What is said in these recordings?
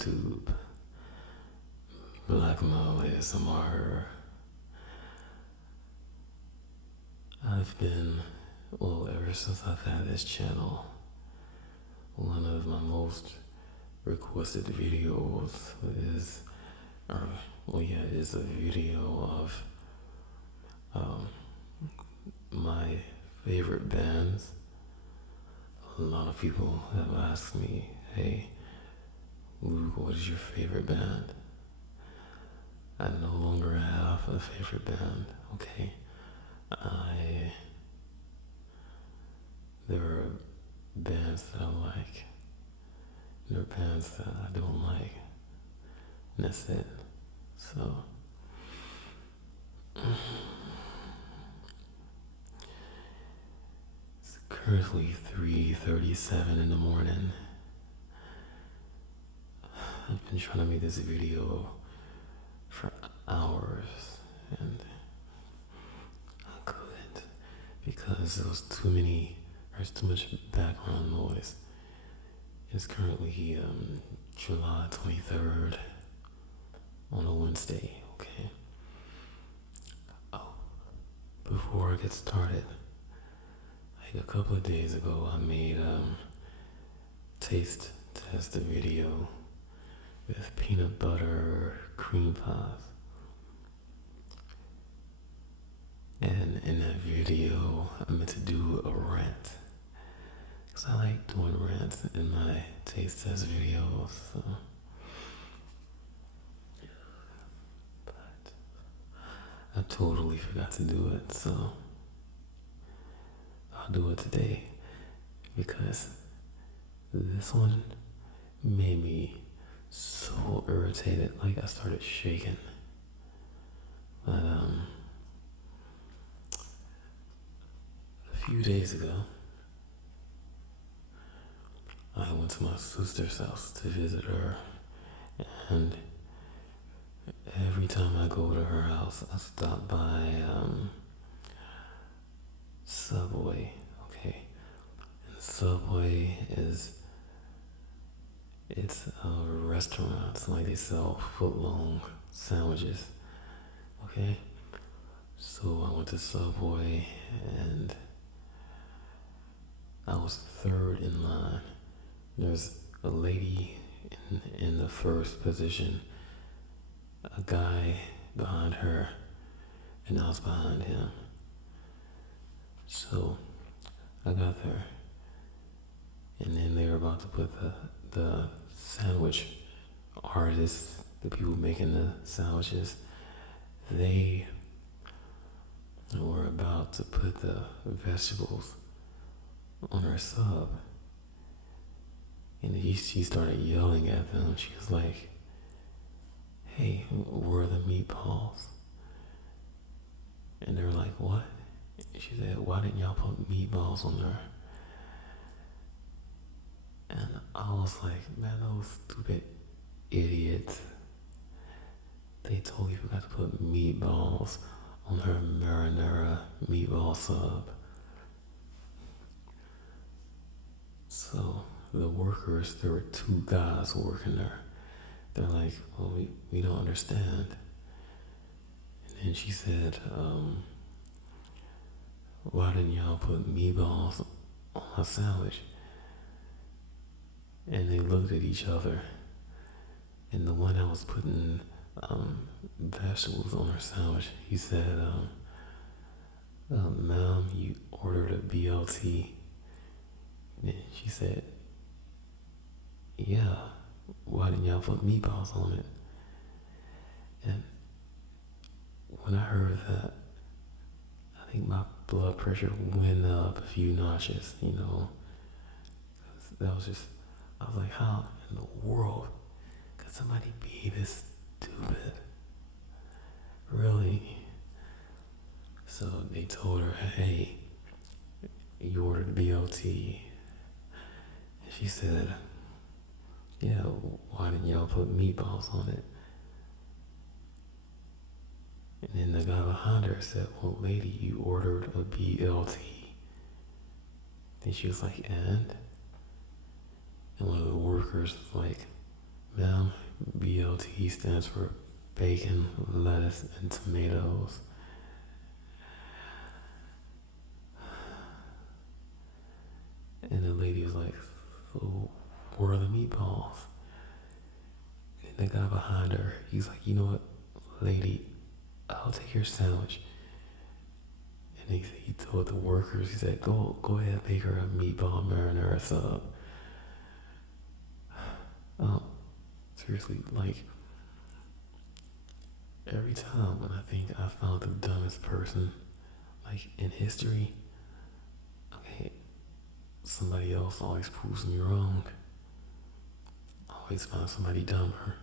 YouTube, BlackMaleASMR. I've been, ever since I've had this channel, one of my most requested videos is a video of my favorite bands. A lot of people have asked me, hey, Luke, what is your favorite band? I no longer have a favorite band, okay? There are bands that I like. There are bands that I don't like. And that's it. So, it's currently 3:37 in the morning. I've been trying to make this video for hours and I couldn't because there's too much background noise. It's currently July 23rd on a Wednesday, okay? Oh, before I get started, like a couple of days ago I made taste test a video with peanut butter cream pies. And in that video, I meant to do a rant. Because I like doing rants in my taste test videos. So. But I totally forgot to do it, so I'll do it today. Because this one made me so irritated, like I started shaking. But a few days ago, I went to my sister's house to visit her, and every time I go to her house, I stop by Subway, okay? And Subway it's a restaurant. It's like they sell foot-long sandwiches, okay? So I went to Subway and I was third in line. There's a lady in the first position, a guy behind her, and I was behind him. So I got there, and then they were about to put the sandwich artists, the people making the sandwiches, they were about to put the vegetables on her sub. And she started yelling at them. She was like, hey, where are the meatballs? And they were like, what? She said, why didn't y'all put meatballs on there? And I was like, man, those stupid idiots. They totally forgot to put meatballs on her marinara meatball sub. So the workers, there were two guys working there. They're like, well, we don't understand. And then she said, why didn't y'all put meatballs on my sandwich? And they looked at each other. And the one that was putting vegetables on her sandwich, he said, ma'am, you ordered a BLT. And she said, yeah, why didn't y'all put meatballs on it? And when I heard that, I think my blood pressure went up a few notches, you know. That was just, I was like, how in the world could somebody be this stupid? Really? So they told her, hey, you ordered BLT. And she said, yeah, why didn't y'all put meatballs on it? And then the guy behind her said, well, lady, you ordered a BLT. Then she was like, and one of the workers was like, Now, BLT stands for bacon, lettuce, and tomatoes. And the lady was like, so where are the meatballs? And the guy behind her, he's like, you know what, lady, I'll take your sandwich. And he told the workers, he said, go ahead, make her a meatball marinara sub. Oh, seriously, like, every time when I think I found the dumbest person, like, in history, okay, somebody else always proves me wrong. I always find somebody dumber.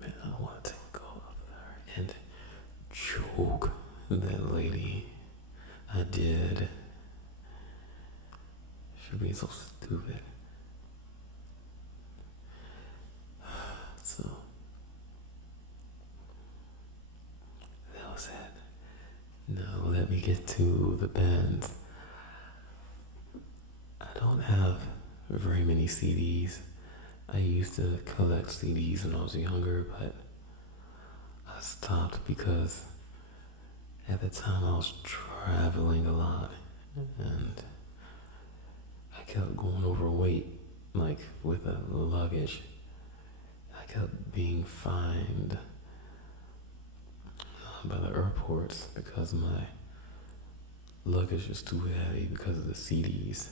Man, I want to go up there and choke that lady. I did. She'd be so stupid. So, that was it. Now let me get to the bands. I don't have very many CDs. I used to collect CDs when I was younger, but I stopped because at the time I was traveling a lot and I kept going overweight, like with the luggage. I kept being fined by the airports because my luggage was too heavy because of the CDs.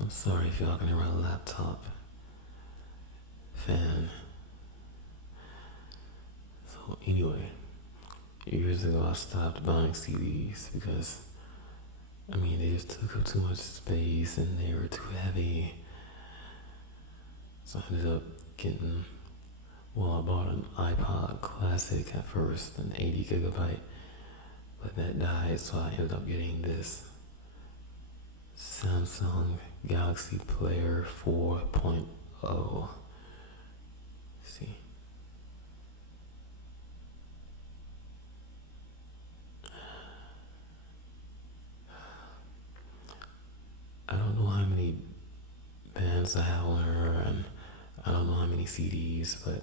I'm sorry if y'all can hear my laptop fan. So anyway, years ago I stopped buying CDs because they just took up too much space and they were too heavy. So I ended up I bought an iPod Classic at first, an 80 gigabyte, but that died, so I ended up getting this Samsung Galaxy Player 4.0. See? I don't know how many bands I have on her, and I don't know how many CDs, but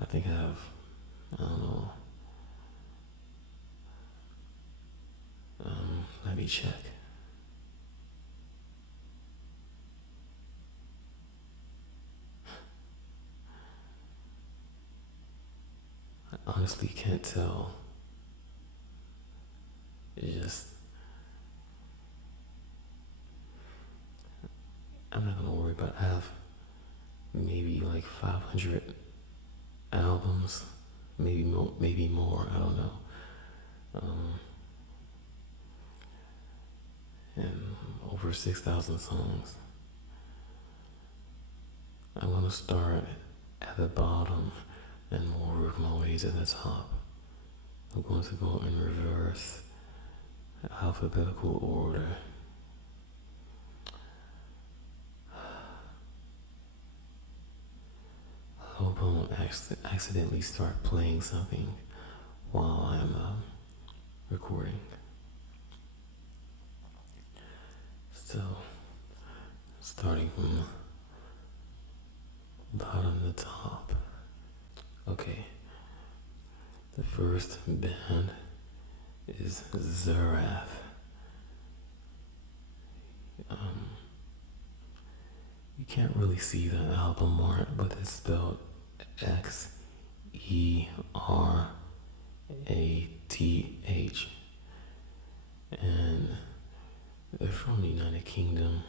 I think I have, I don't know. Let me check. I honestly can't tell. It's just, I'm not gonna worry about it. I have maybe like 500 albums, maybe more, I don't know. And over 6,000 songs. I'm gonna start at the bottom and work my way to the top. I'm going to go in reverse, alphabetical order. I hope I won't accidentally start playing something while I'm recording. So, starting from bottom to top. Okay, the first band is Zerath. You can't really see the album art, but it's spelled Xerath. And they're from the United Kingdom,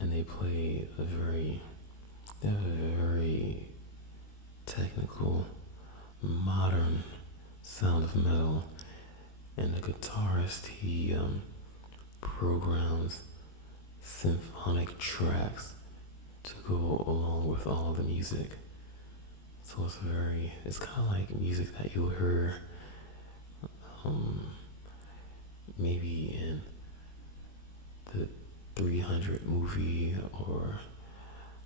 and they play a very technical, modern sound of metal. And the guitarist, he programs symphonic tracks to go along with all the music. So it's kind of like music that you'll hear maybe in the 300 movie, or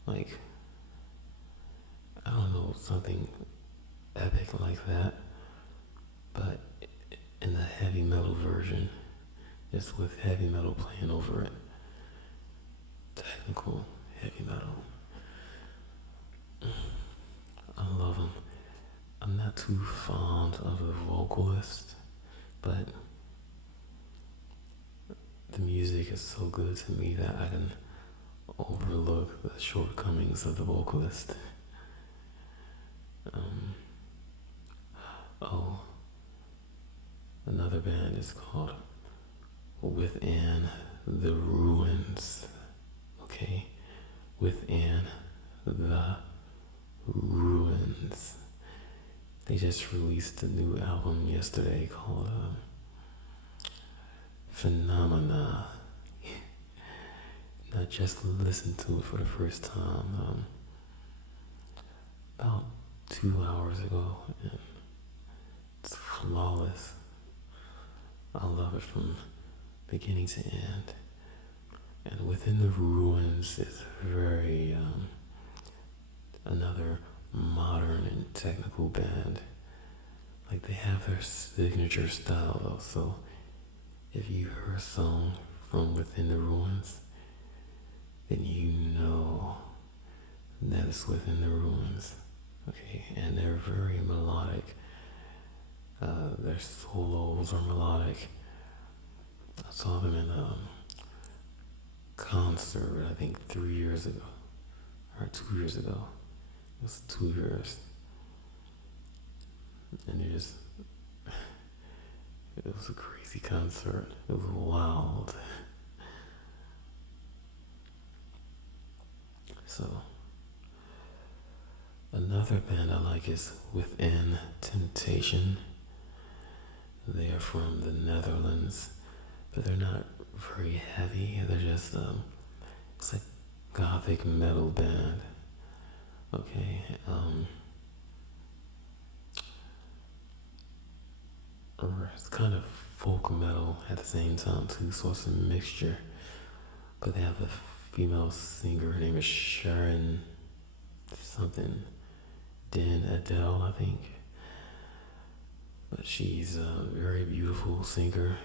like, I don't know, something epic like that. But in the heavy metal version, just with heavy metal playing over it. Technical heavy metal. I love them. I'm not too fond of the vocalist, but the music is so good to me that I can overlook the shortcomings of the vocalist. Oh, another band is called Within the Ruins. Okay, Within the Ruins. They just released a new album yesterday called Phenomena. I just listened to it for the first time about 2 hours ago, and it's flawless. I love it from beginning to end. And Within the Ruins is very another modern and technical band. Like, they have their signature style though, so if you hear a song from Within the Ruins, then you know that it's Within the Ruins. Okay, and they're very melodic. Their solos are melodic. I saw them in a concert, I think 3 years ago, or 2 years ago. It was 2 years. And it was a crazy concert. It was wild. So, another band I like is Within Temptation. They are from the Netherlands, but they're not very heavy. They're just it's like gothic metal band. Okay, or it's kind of folk metal at the same time too, so it's a mixture. But they have a female singer, her name is Sharon something, Den Adele, I think. But she's a very beautiful singer.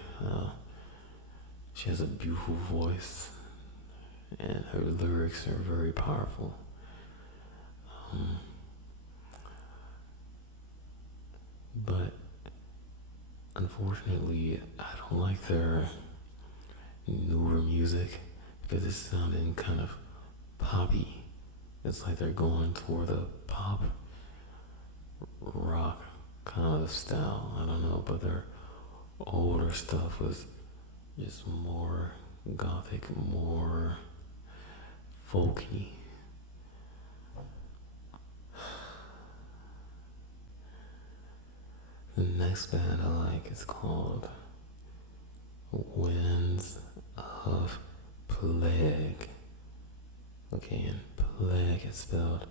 She has a beautiful voice, and her lyrics are very powerful. But unfortunately, I don't like their newer music because it's sounding kind of poppy. It's like they're going toward a pop rock kind of style. I don't know, but their older stuff was just more gothic, more folky. The next band I like is called Winds of Plague. Okay, and Plague is spelled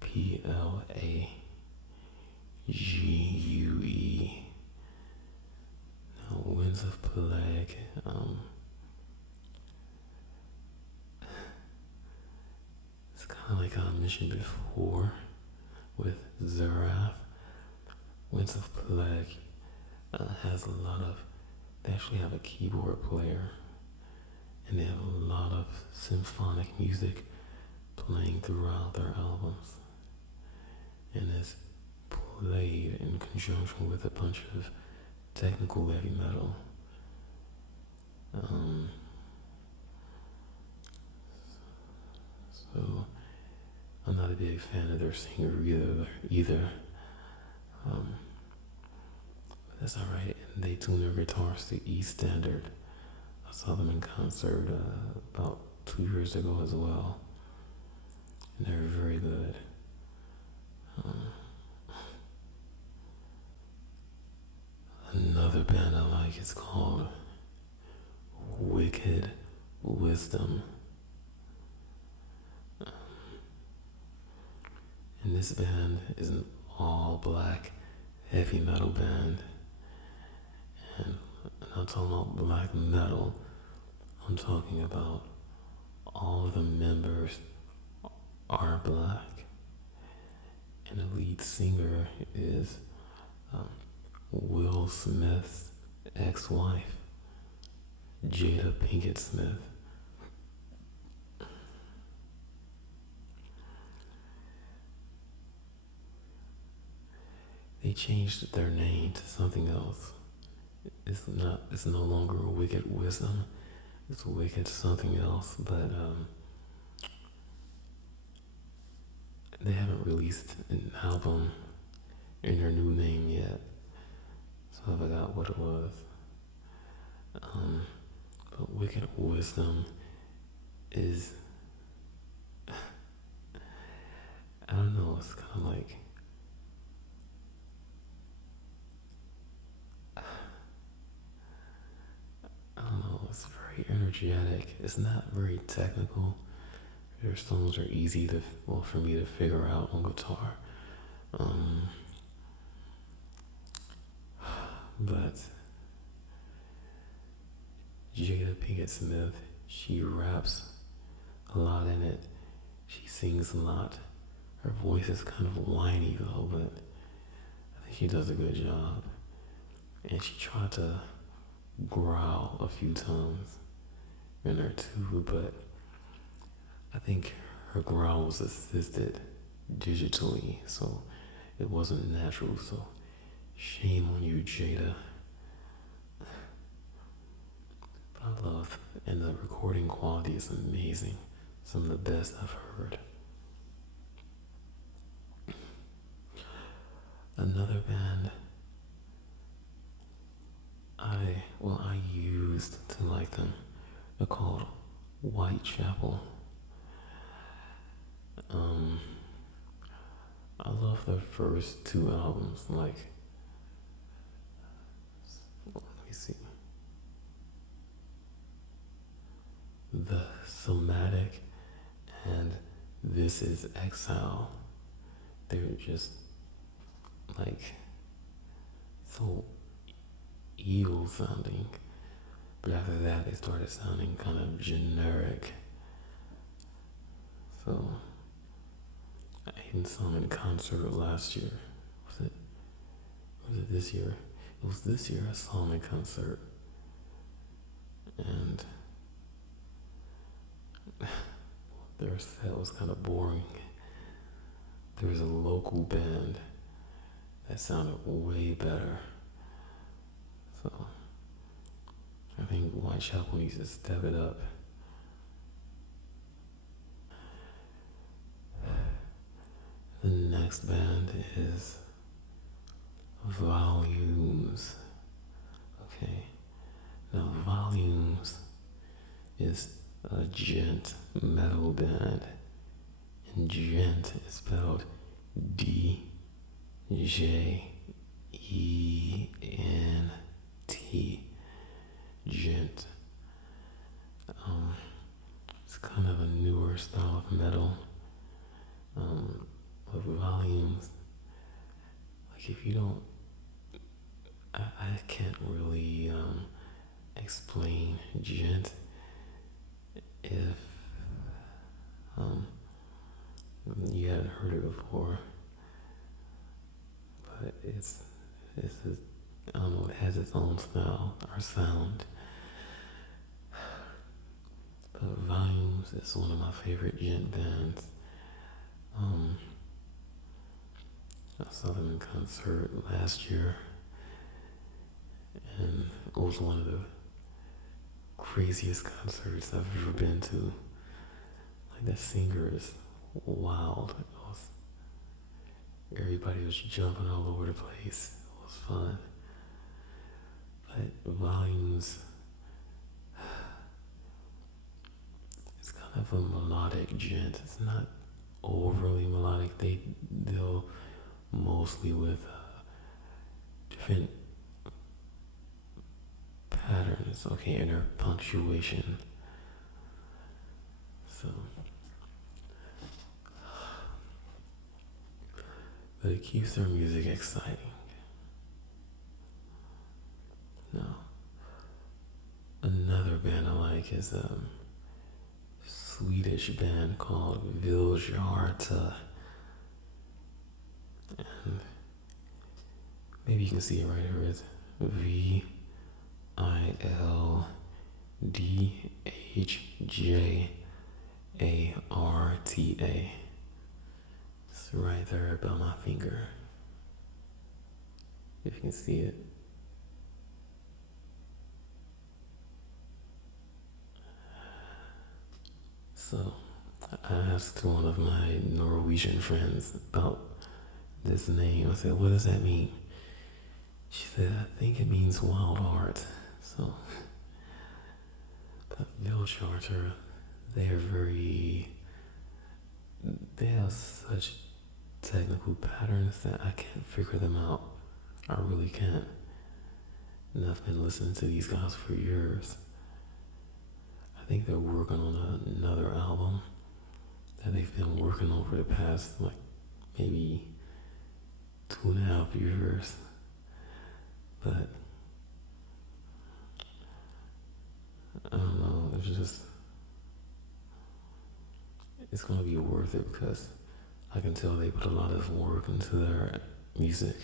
Plague. Now, Winds of Plague. It's kind of like I mentioned before with Zerath. Winds of Plague has a lot of. They actually have a keyboard player, and they have a lot of symphonic music playing throughout their albums, and it's played in conjunction with a bunch of technical heavy metal. So I'm not a big fan of their singer either. But that's alright. They tune their guitars to E standard. I saw them in concert about 2 years ago as well, and they're very good. Another band I like is called Wicked Wisdom. And this band is an all-black heavy metal band. And I'm not talking about black metal. I'm talking about all of the members are black. And the lead singer is Will Smith's ex-wife, Jada Pinkett Smith. They changed their name to something else. It's no longer Wicked Wisdom. It's Wicked something else, but they haven't released an album in their new name yet. So I forgot what it was. But Wicked Wisdom is, I don't know, it's kind of like, I don't know, it's very energetic. It's not very technical. Their songs are easy to, well, for me to figure out on guitar. But Jada Pinkett Smith, she raps a lot in it. She sings a lot. Her voice is kind of whiny though, but I think she does a good job. And she tried to growl a few times in there too, but I think her growl was assisted digitally, so it wasn't natural. So shame on you, Jada. But I love, and the recording quality is amazing. Some of the best I've heard. Another band I used to like them. They're called Whitechapel. I love their first two albums. Like, let me see. The Somatic and This Is Exile. They're just like so evil sounding. But after that, they started sounding kind of generic. So I even saw them in concert last year. Was it this year? It was this year I saw them in concert. And their set was kind of boring. There was a local band that sounded way better. So I think Whitechapel needs to step it up. The next band is Volumes. Okay, now Volumes is a gent metal band, and gent is spelled D-J-E-N-T. Gent. It's kind of a newer style of metal. With Volumes, like if you don't, I can't really explain gent if you hadn't heard it before, but it's I don't know, it has its own style or sound. But Volumes is one of my favorite gent bands. I saw them in concert last year, and it was one of the craziest concerts I've ever been to. Like, that singer is wild. Everybody was jumping all over the place. It was fun. But Volumes, it's kind of a melodic gent. It's not overly melodic. They deal mostly with different patterns, okay, and their punctuation. So, but it keeps their music exciting. Now, another band I like is a Swedish band called Viljarta. And maybe you can see it right here. It's Aldhjarta. It's right there by my finger. If you can see it. So I asked one of my Norwegian friends about this name. I said, what does that mean? She said, I think it means wild heart. So, but Vilcharter, they have such technical patterns that I can't figure them out. I really can't. And I've been listening to these guys for years. I think they're working on another album that they've been working on for the past, like, maybe 2.5 years. But I don't know, it's gonna be worth it because I can tell they put a lot of work into their music.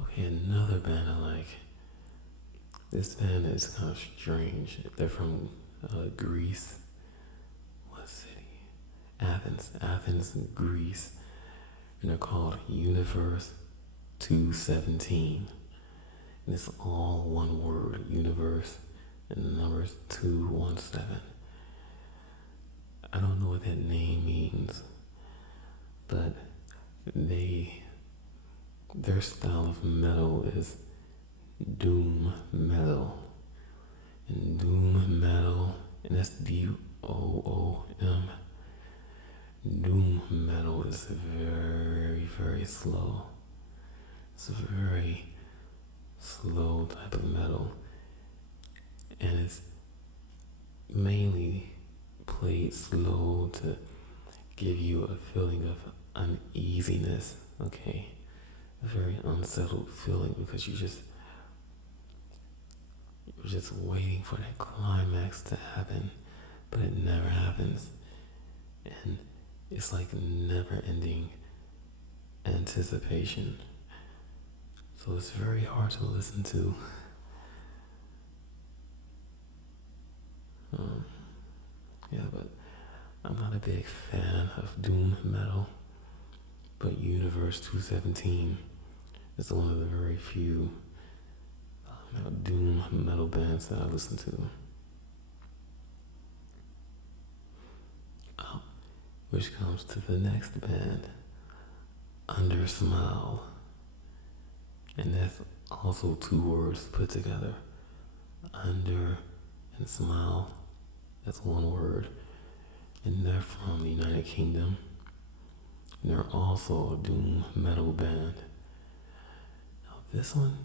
Okay, another band I like. This band is kind of strange. They're from Greece. What city? Athens, Greece. And they're called Universe 217. And it's all one word, Universe, and the numbers 217. I don't know what that name means, but their style of metal is doom metal. And doom metal, and that's DOOM. Doom metal is very, very slow. It's a very slow type of metal. And it's mainly played slow to give you a feeling of uneasiness, okay? A very unsettled feeling because you're just waiting for that climax to happen, but it never happens. And it's like never ending anticipation. So it's very hard to listen to. Yeah, but I'm not a big fan of doom metal. But Universe 217 is one of the very few doom metal bands that I listen to. Which comes to the next band, Under Smile. And that's also 2 words put together. Under and Smile, that's 1 word. And they're from the United Kingdom. And they're also a doom metal band. Now this one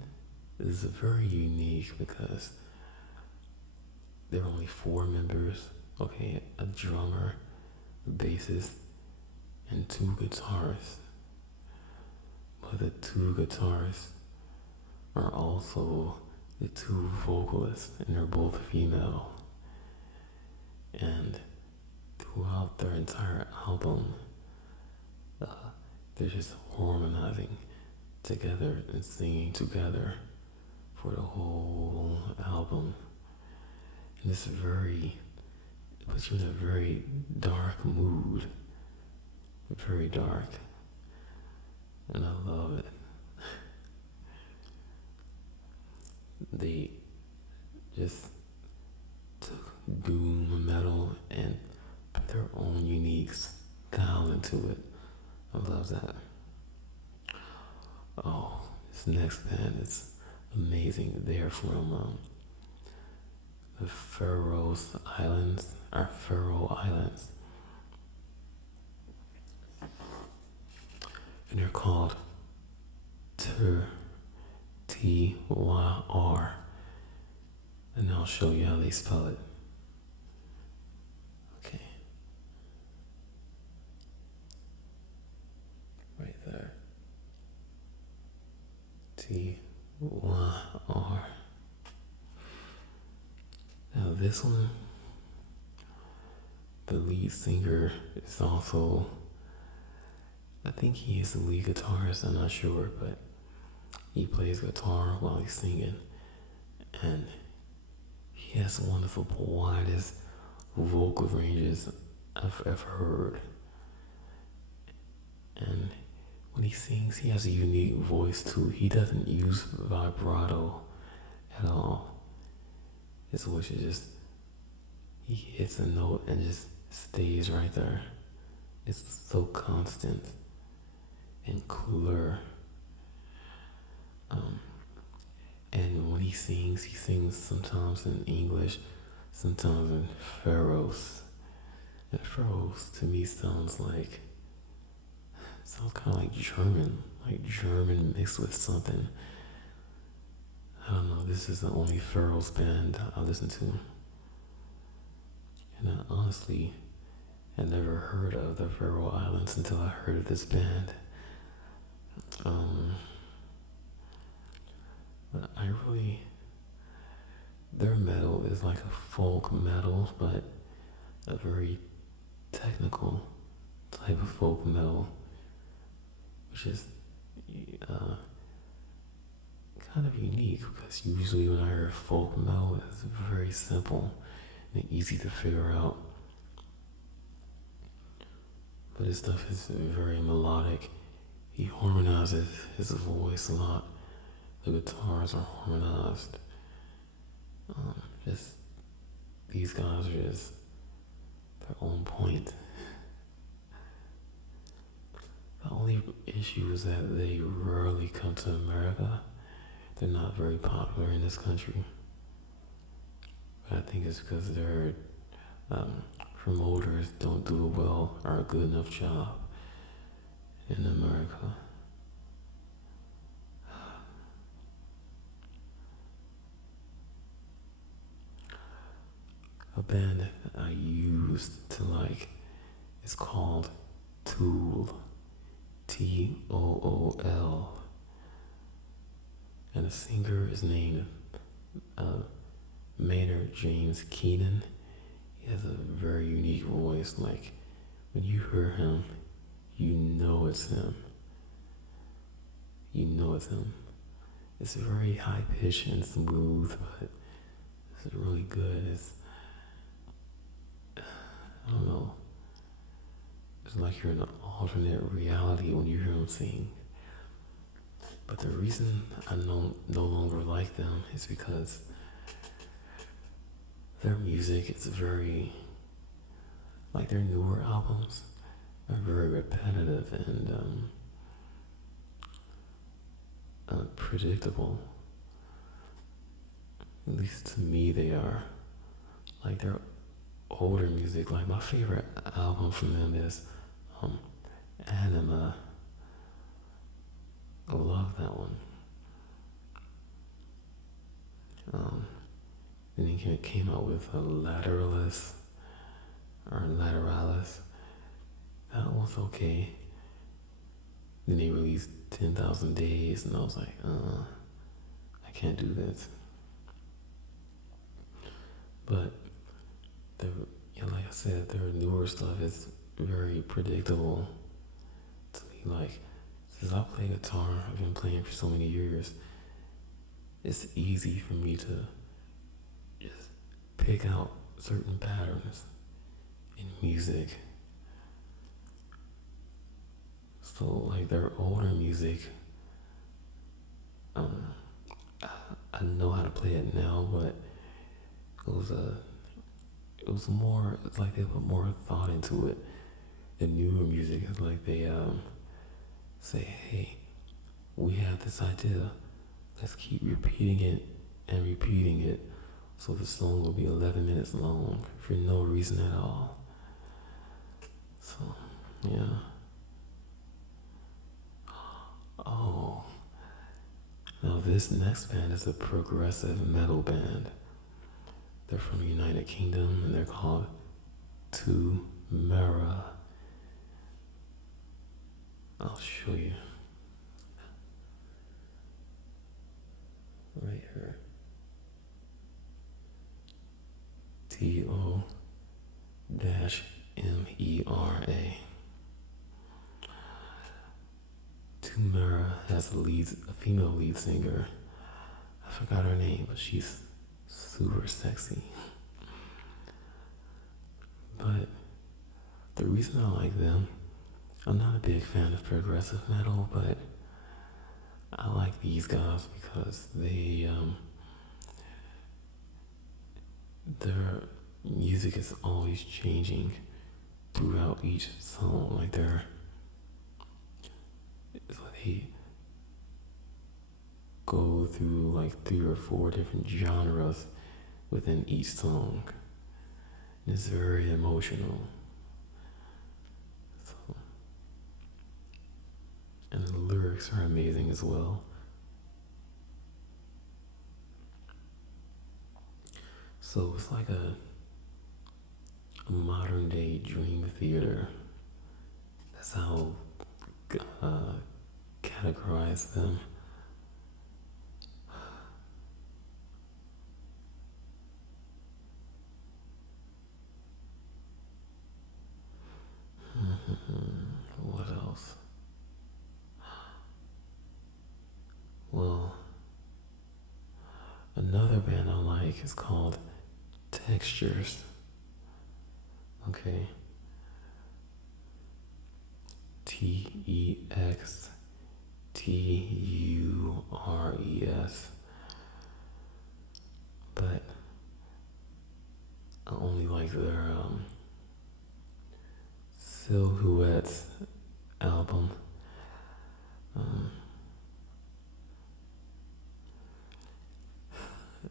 is very unique because there are only 4 members. Okay, a drummer, a bassist, and 2 guitarists. But the 2 guitarists are also the 2 vocalists, and they're both female. And throughout their entire album, they're just harmonizing together and singing together for the whole album. And it puts you in a very dark mood. Very dark. And I love it. They just took doom metal and put their own unique style into it. I love that. Oh, this next band is amazing. They're from the Faroe Islands. And they're called Tyr. And I'll show you how they spell it. Okay. Right there. Tyr. Now this one, the lead singer is also, I think he is the lead guitarist, I'm not sure, but he plays guitar while he's singing, and he has one of the widest vocal ranges I've ever heard. And when he sings, he has a unique voice too. He doesn't use vibrato at all. His voice is just, he hits a note and just stays right there. It's so constant and clear. And when he sings sometimes in English, sometimes in Pharaohs. And Pharaohs to me sounds kind of like German mixed with something. I don't know, this is the only Pharaohs band I listen to. And I honestly had never heard of the Faroe Islands until I heard of this band. But their metal is like a folk metal, but a very technical type of folk metal, which is kind of unique because usually when I hear folk metal, it's very simple and easy to figure out. But his stuff is very melodic. He harmonizes his voice a lot. The guitars are harmonized. These guys are just, they're on point. The only issue is that they rarely come to America. They're not very popular in this country. But I think it's because their promoters don't do a good enough job in America. A band that I used to like is called Tool, Tool, and the singer is named Maynard James Keenan. He has a very unique voice. Like when you hear him, you know it's him. You know it's him. It's very high pitched and smooth, but it's really good. I don't know. It's like you're in an alternate reality when you hear them sing. But the reason I no longer like them is because their music is very, like their newer albums are very repetitive and predictable. At least to me they are. Like their older music, like my favorite album from them is Anima. I love that one. Then he came out with a Lateralis. That one's okay. Then they released 10,000 Days, and I was like, I can't do that. But like I said, their newer stuff is very predictable to me. Like, since I play guitar, I've been playing for so many years, it's easy for me to just pick out certain patterns in music. So like their older music, I know how to play it now, but it was more, it's like they put more thought into it. The newer music is like they say, hey, we have this idea, let's keep repeating it and repeating it so the song will be 11 minutes long for no reason at all. So yeah. Oh, now this next band is a progressive metal band. They're from the United Kingdom and they're called Tumera. I'll show you. Right here. T-O-M-E-R-A. BlackMaleASMR. Tumera has a female lead singer. I forgot her name, but she's super sexy. But the reason I like them, I'm not a big fan of progressive metal, but I like these guys because their music is always changing throughout each song. Like they go through like 3 or 4 different genres within each song. It's very emotional. So, and the lyrics are amazing as well. So it's like a modern day dream theater. That's how categorize them. What else? Well, another band I like is called Textures. Okay. Textures. But I only like their Silhouettes album. I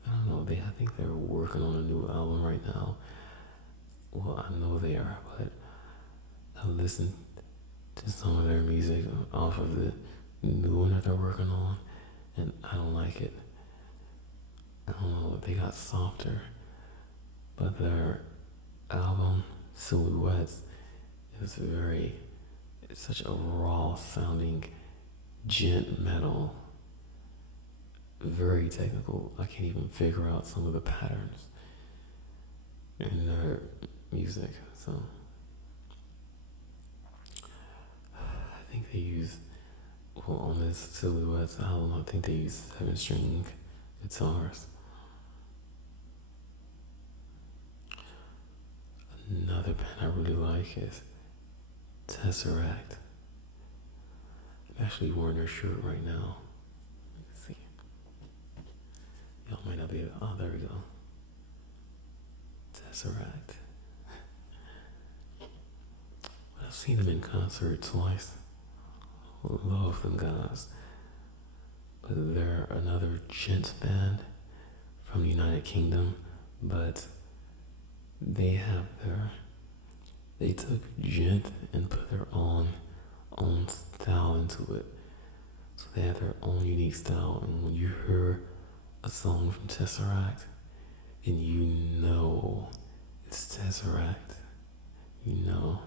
don't know, I think they're working on a new album right now. Well, I know they are, but I listened to some of their music off of the new one that they're working on, and I don't like it. I don't know, they got softer, but their album, Silhouettes, is it's such a raw sounding gent metal. Very technical. I can't even figure out some of the patterns in their music. So I think they use, on this Silhouettes album, I think they use 7-string guitars. Another band I really like is Tesseract. I'm actually wearing their shirt right now. Let's see. Y'all might not be able. Oh, there we go. Tesseract. I've seen them in concert twice. Love them guys. But they're another gent band from the United Kingdom, but they took gent and put their own style into it. So they have their own unique style, and when you hear a song from Tesseract, and you know it's Tesseract, you know.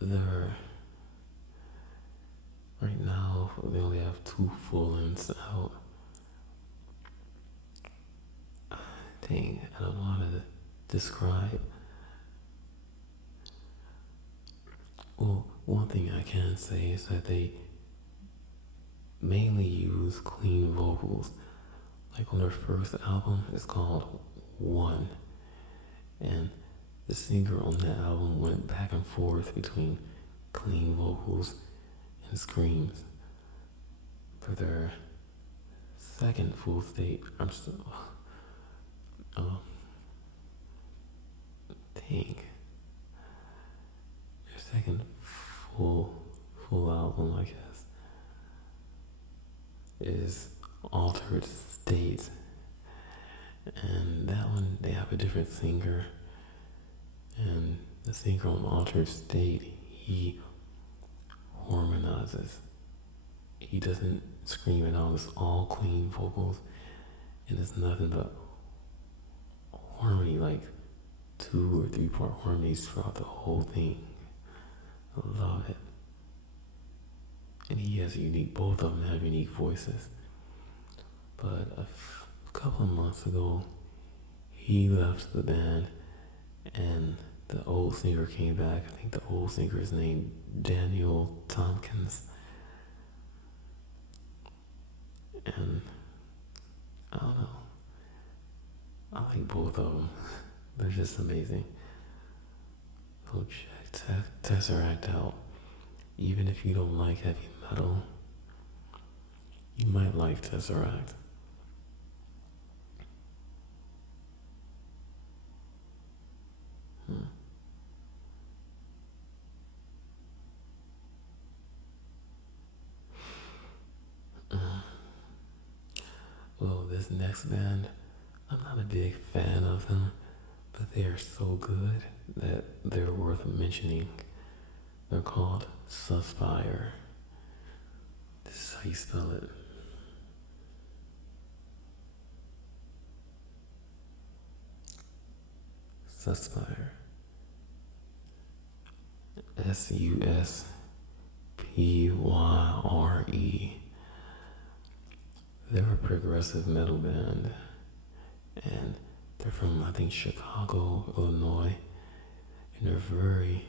They're right now they only have 2 full lengths out. Dang, I don't know how to describe. Well, one thing I can say is that they mainly use clean vocals. Like on their first album, it's called One, and the singer on that album went back and forth between clean vocals and screams. For their second full state, their second full album, I guess, is Altered State, and that one they have a different singer, and the singer on Altered State, he harmonizes. He doesn't scream at all. It's all clean vocals, and it's nothing but harmony, like 2 or 3 part harmonies throughout the whole thing. I love it. and he has unique. Both of them have unique voices. But a couple of months ago, he left the band, and the old singer came back. I think the old singer is named Daniel Tompkins, and I don't know. I like both of them. They're just amazing. So check Tesseract out. Even if you don't like heavy metal, you might like Tesseract. Well, this next band, I'm not a big fan of them, but they are so good that they're worth mentioning. They're called Suspire. This is how you spell it. Suspire. Suspyre. They're a progressive metal band, and they're from, I think, Chicago, Illinois, and they're very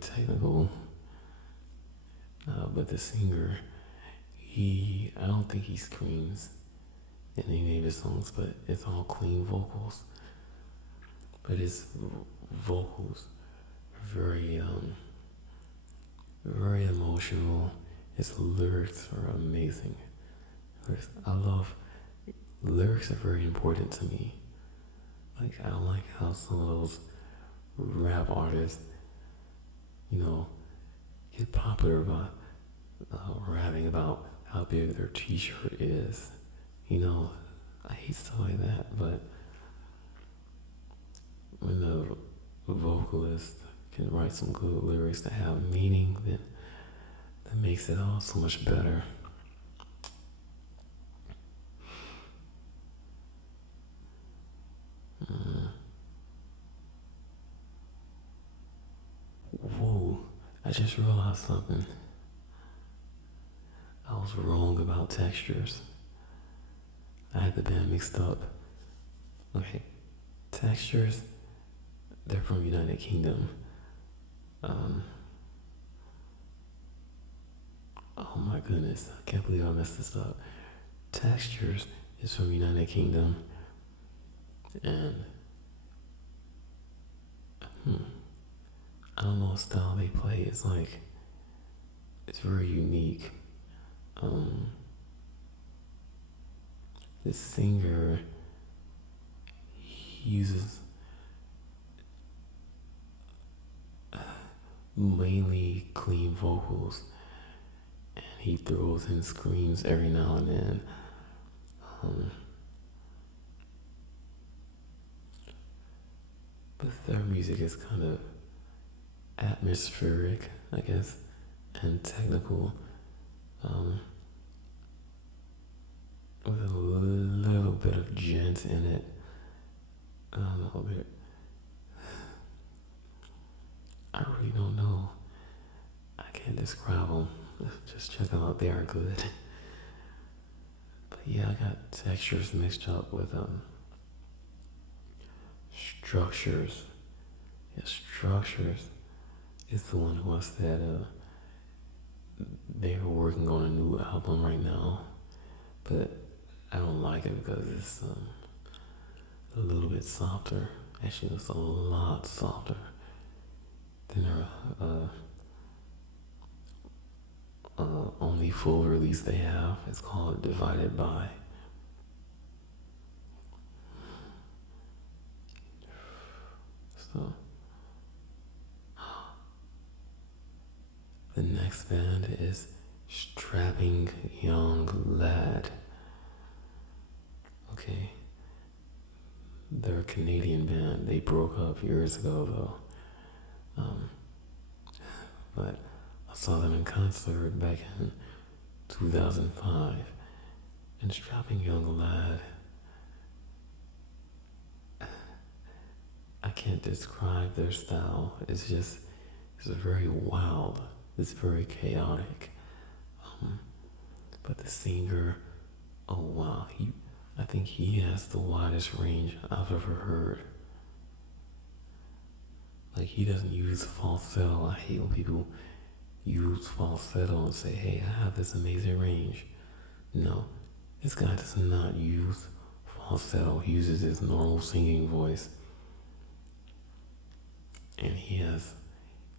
technical. But the singer, I don't think he screams in any of his songs, but it's all clean vocals. But his vocals are very emotional. His lyrics are amazing. Lyrics are very important to me. Like, I don't like how some of those rap artists, get popular by rapping about how big their t-shirt is. I hate stuff like that, but when the vocalist can write some good lyrics that have meaning, then that makes it all so much better. Whoa, I just realized something. I was wrong about textures. I had the band mixed up. Okay, textures, they're from United Kingdom. Oh my goodness, I can't believe I messed this up. Textures is from United Kingdom, and I don't know what style they play. It's very unique. This singer, he uses mainly clean vocals, and he throws in screams every now and then. But their music is kind of atmospheric, I guess, and technical, with a little bit of gent in it. I don't know, I really don't know. I can't describe them. Just check them out; they are good. But yeah, I got textures mixed up with structures. Yeah, structures is the one who I said they are working on a new album right now, but I don't like it because it's a little bit softer. Actually, it's a lot softer than their only full release they have. It's called Divided By. So the next band is Strapping Young Lad. Okay, they're a Canadian band. They broke up years ago though. But I saw them in concert back in 2005. And Strapping Young Lad, I can't describe their style. It's It's very wild. It's very chaotic. But the singer, oh wow, I think he has the widest range I've ever heard. Like he doesn't use falsetto. I hate when people use falsetto and say, hey, I have this amazing range. No, this guy does not use falsetto. He uses his normal singing voice. And he has,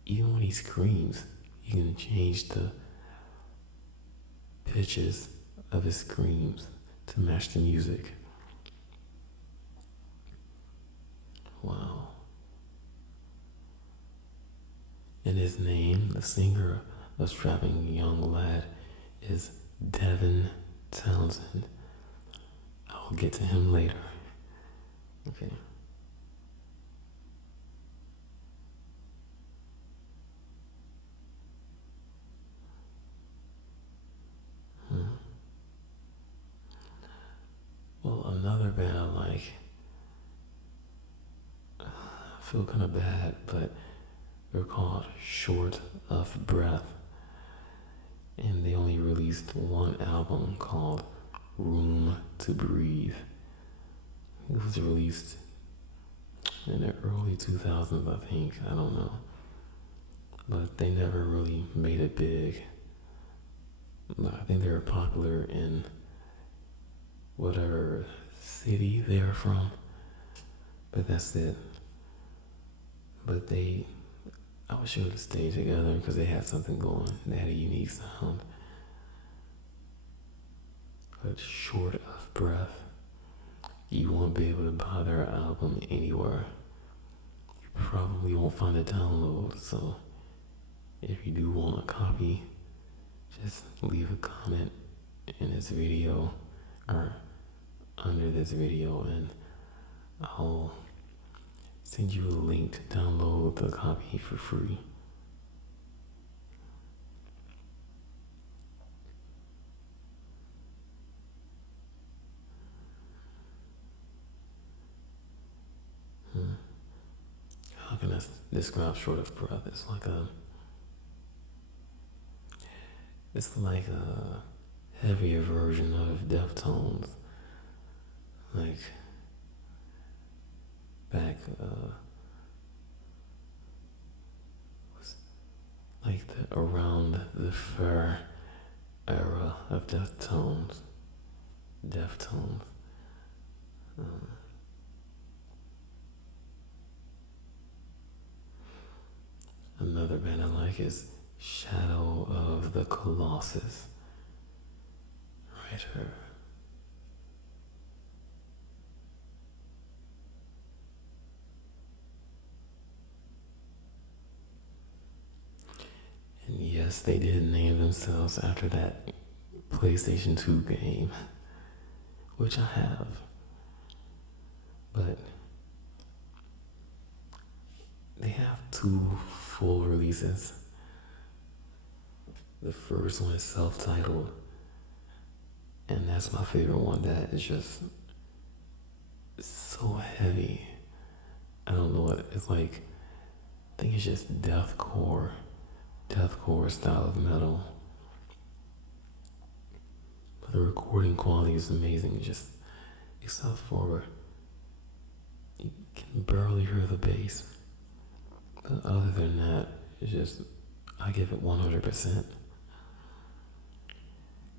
even when he screams, he can change the pitches of his screams to match the music. Wow. And his name, the singer, the strapping young lad, is Devin Townsend. I'll get to him later. Okay. Well, another band I like, I feel kind of bad, but they're called Short of Breath. And they only released one album called Room to Breathe. It was released in the early 2000s, I think. I don't know. But they never really made it big. But I think they were popular in whatever city they're from. But that's it. But I was sure to stay together because they had something going. They had a unique sound. But Short of Breath, you won't be able to buy their album anywhere. You probably won't find a download. So if you do want a copy, just leave a comment in this video or under this video and I'll send you a link to download the copy for free. How can I describe Short of Breath? It's like a heavier version of Deftones. Like back around the fair era of Deftones. Another band I like is Shadow of the Colossus. Right here. And yes, they did name themselves after that PlayStation 2 game, which I have. But they have 2 full releases. The first one is self-titled, and that's my favorite one. That is just so heavy. I don't know what it's like. I think it's just deathcore style of metal. But the recording quality is amazing, just except for you can barely hear the bass. But other than that, it's just, I give it 100%.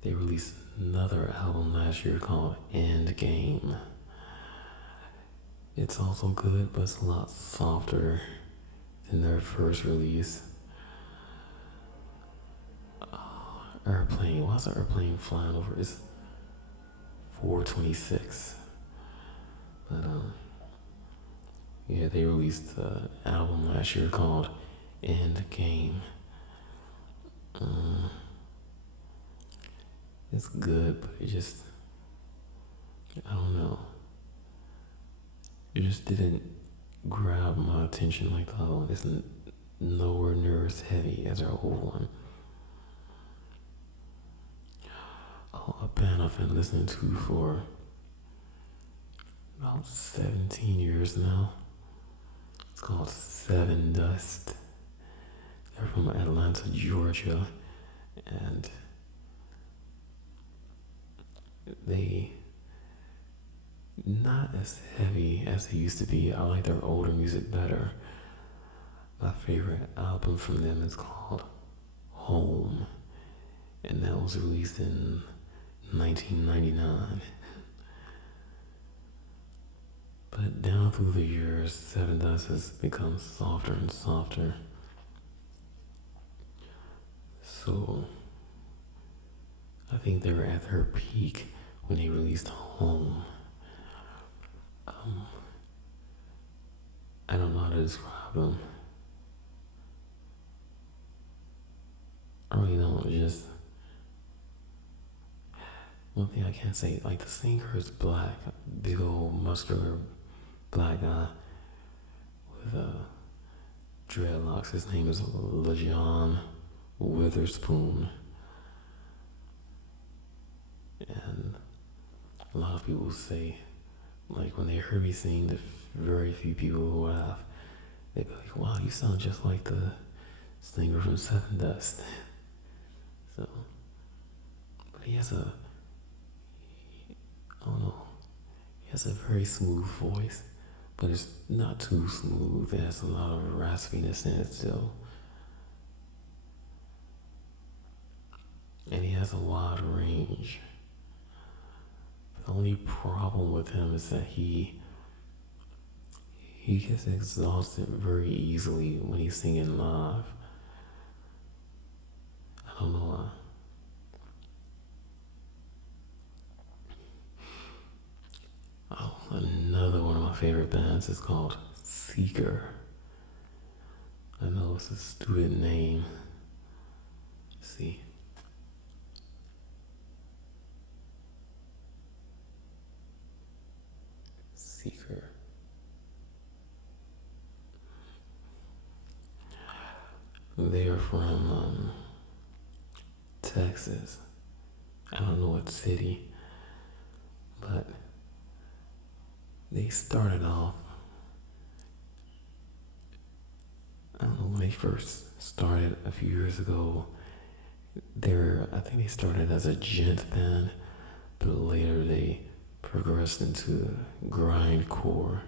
They released another album last year called Endgame. It's also good, but it's a lot softer than their first release. Airplane, why's the airplane flying over? It's 426. But yeah, they released the album last year called Endgame. It's good, but I don't know. It just didn't grab my attention like the other one. It's nowhere near as heavy as their old one. Oh, a band I've been listening to for about 17 years now. It's called Seven Dust. They're from Atlanta, Georgia, and they not as heavy as they used to be. I like their older music better. My favorite album from them is called Home, and that was released in 1999. But down through the years, Seven Dust has become softer and softer. So I think they were at their peak when they released Home. I don't know how to describe them. I really don't. Just one thing I can't say. Like the singer is black, big old muscular black guy with dreadlocks. His name is LaJohn Witherspoon, and a lot of people say, like when they hear me sing, the very few people who laugh. They be like, "Wow, you sound just like the singer from Seven Dust." So, but he has I don't know, he has a very smooth voice, but it's not too smooth. It has a lot of raspiness in it still. And he has a wide range. The only problem with him is that he gets exhausted very easily when he's singing live. I don't know why. Oh, another one of my favorite bands is called Seeker. I know it's a stupid name. Let's see. Seeker. They are from Texas. I don't know what city, but they started off, I don't know, when they first started a few years ago, I think they started as a gent band, but later they progressed into grindcore.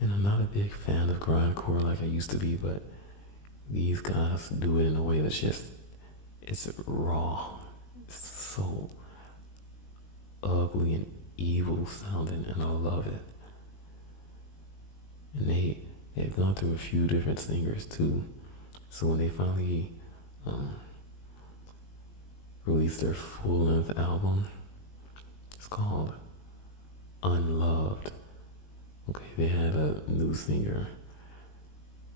And I'm not a big fan of grindcore like I used to be, but these guys do it in a way that's just, it's raw. It's so ugly and evil sounding, and I love it. And they've gone through a few different singers too. So when they finally released their full-length album, it's called Unloved. Okay, they had a new singer,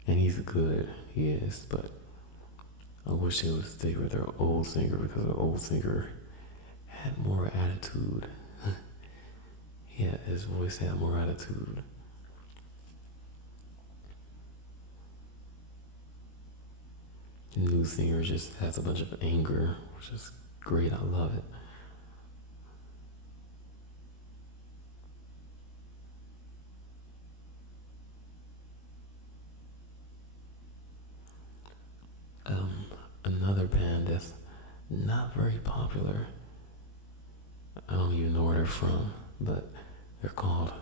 and he's good, he is, but I wish they would stay with their old singer, because the old singer had more attitude. Yeah, his voice had more attitude. The new singer just has a bunch of anger, which is great, I love it. Another band that's not very popular, I don't even know where they're from, but they're called,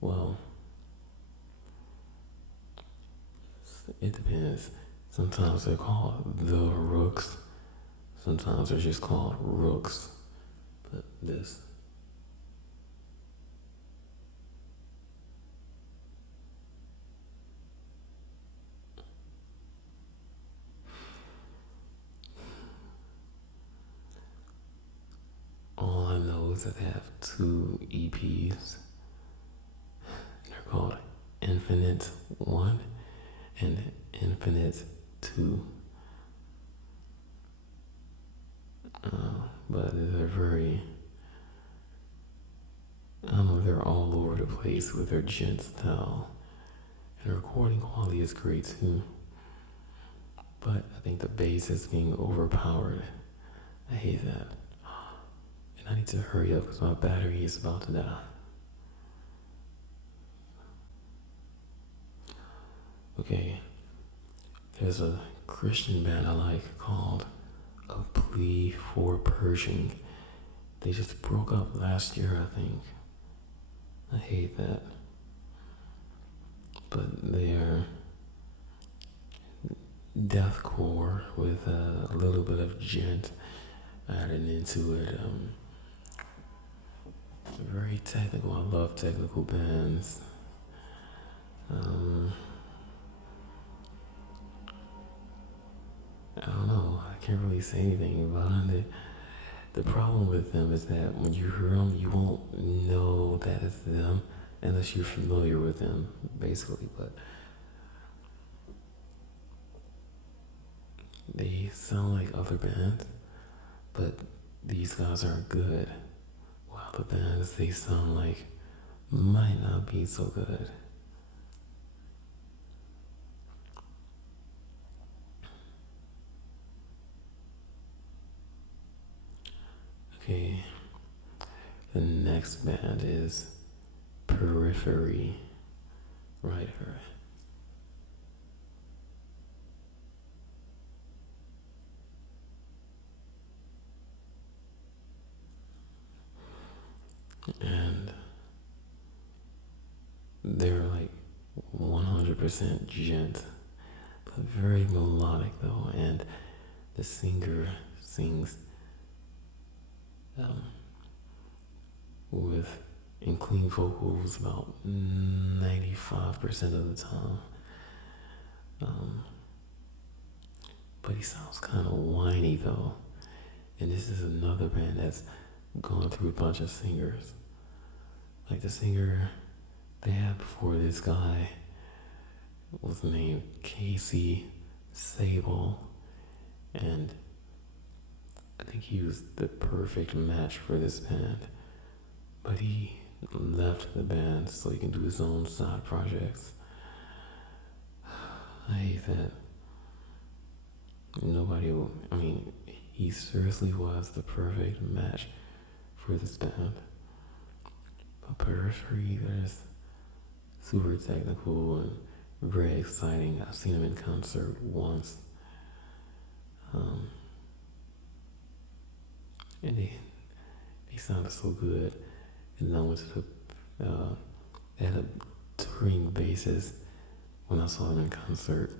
well, it depends. Sometimes they're called The Rooks, sometimes they're just called Rooks, but this. All I know is that they have 2 EPs. They're called Infinite 1 and Infinite 2. But they're very, I don't know, they're all over the place with their gent style. And the recording quality is great too. But I think the bass is being overpowered. I hate that. And I need to hurry up because my battery is about to die. Okay, There's a Christian band I like called A Plea for Pershing. They just broke up last year, I think. I hate that. But they're deathcore with a little bit of djent added into it. Very technical. I love technical bands. I don't know. I can't really say anything about it. The problem with them is that when you hear them, you won't know that it's them unless you're familiar with them, basically. But they sound like other bands, but these guys aren't good. While the bands they sound like might not be so good. Okay, the next band is Periphery. Right here. And they're like 100% djent, but very melodic though. And the singer sings with in clean vocals about 95% of the time. But he sounds kind of whiny though. And this is another band that's gone through a bunch of singers. Like the singer they had before this guy was named Casey Sable, and I think he was the perfect match for this band. But he left the band so he can do his own side projects. I hate that. He seriously was the perfect match for this band. But Periphery, there's super technical and very exciting. I've seen him in concert once. And they sounded so good. And I went to they had a touring bassist when I saw him in concert.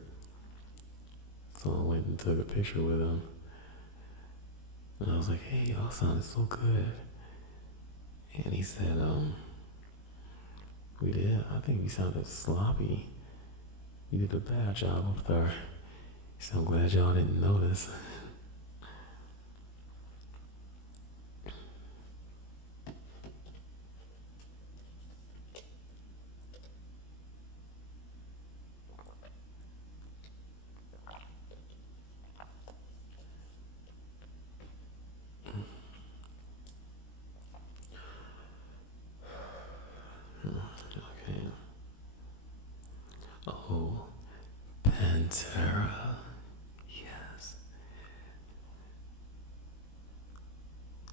So I went and took a picture with him. And I was like, hey, y'all sounded so good. And he said, we did. I think we sounded sloppy. You did a bad job up there. So I'm glad y'all didn't notice. Okay. Oh, Pantera. Yes.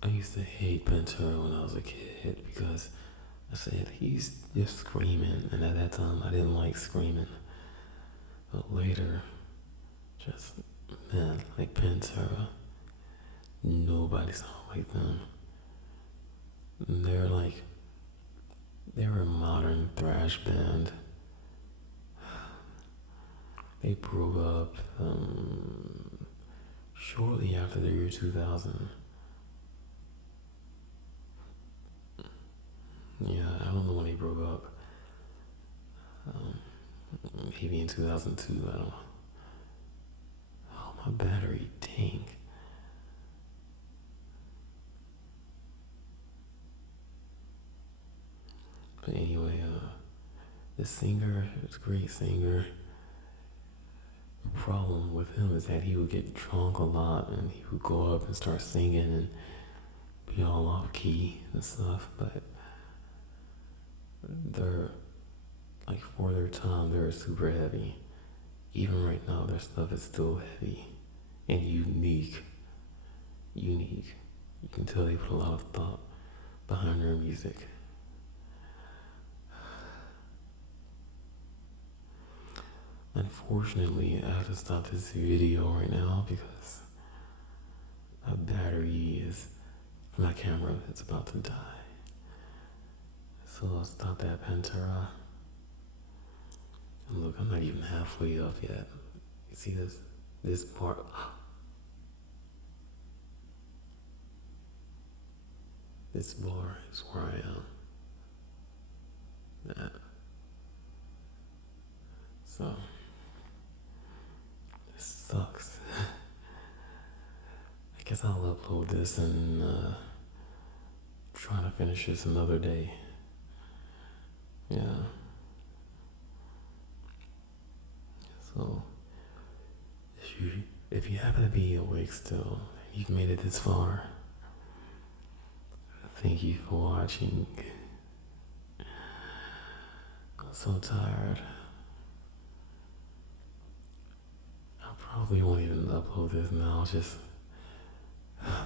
I used to hate Pantera when I was a kid because I said he's just screaming, and at that time I didn't like screaming. But later, just man, like Pantera, nobody sounds like them. They're a modern thrash band. They broke up shortly after the year 2000. Yeah, I don't know when they broke up. Maybe in 2002, I don't know. Oh, my battery tank. But anyway, the singer is a great singer. The problem with him is that he would get drunk a lot and he would go up and start singing and be all off key and stuff. But they're, like, for their time, they're super heavy. Even right now, their stuff is still heavy and unique. You can tell they put a lot of thought behind their music. Unfortunately, I have to stop this video right now because my battery is, for my camera, it's about to die. So I'll stop at Pantera. And look, I'm not even halfway up yet. You see this part? This bar is where I am. That. So, this sucks. I guess I'll upload this and try to finish this another day. Yeah. So, if you happen to be awake still, you've made it this far, thank you for watching. I'm so tired. I probably won't even upload this now. I'll just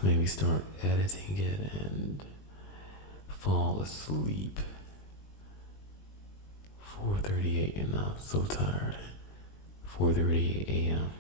maybe start editing it and fall asleep. 4:38 and I'm so tired. 4:38 a.m.